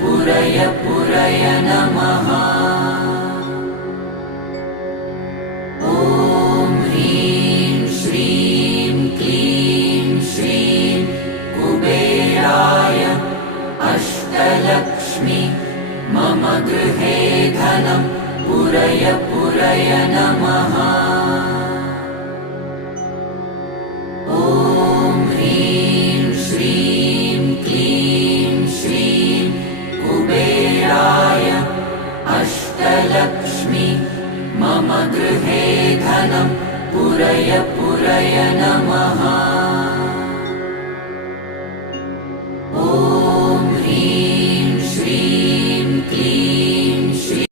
पुरय पुरय नमः। ॐ ह्रीं श्रीं क्लीं श्रीं कुबेराय अष्टलक्ष्मी मम गृहे धनं पुरय पुरय नमः। ॐ ह्रीं श्रीं क्लीं श्रीं कुबेराय अष्टलक्ष्मी मम गृहे धनं पुरय पुरय नमः।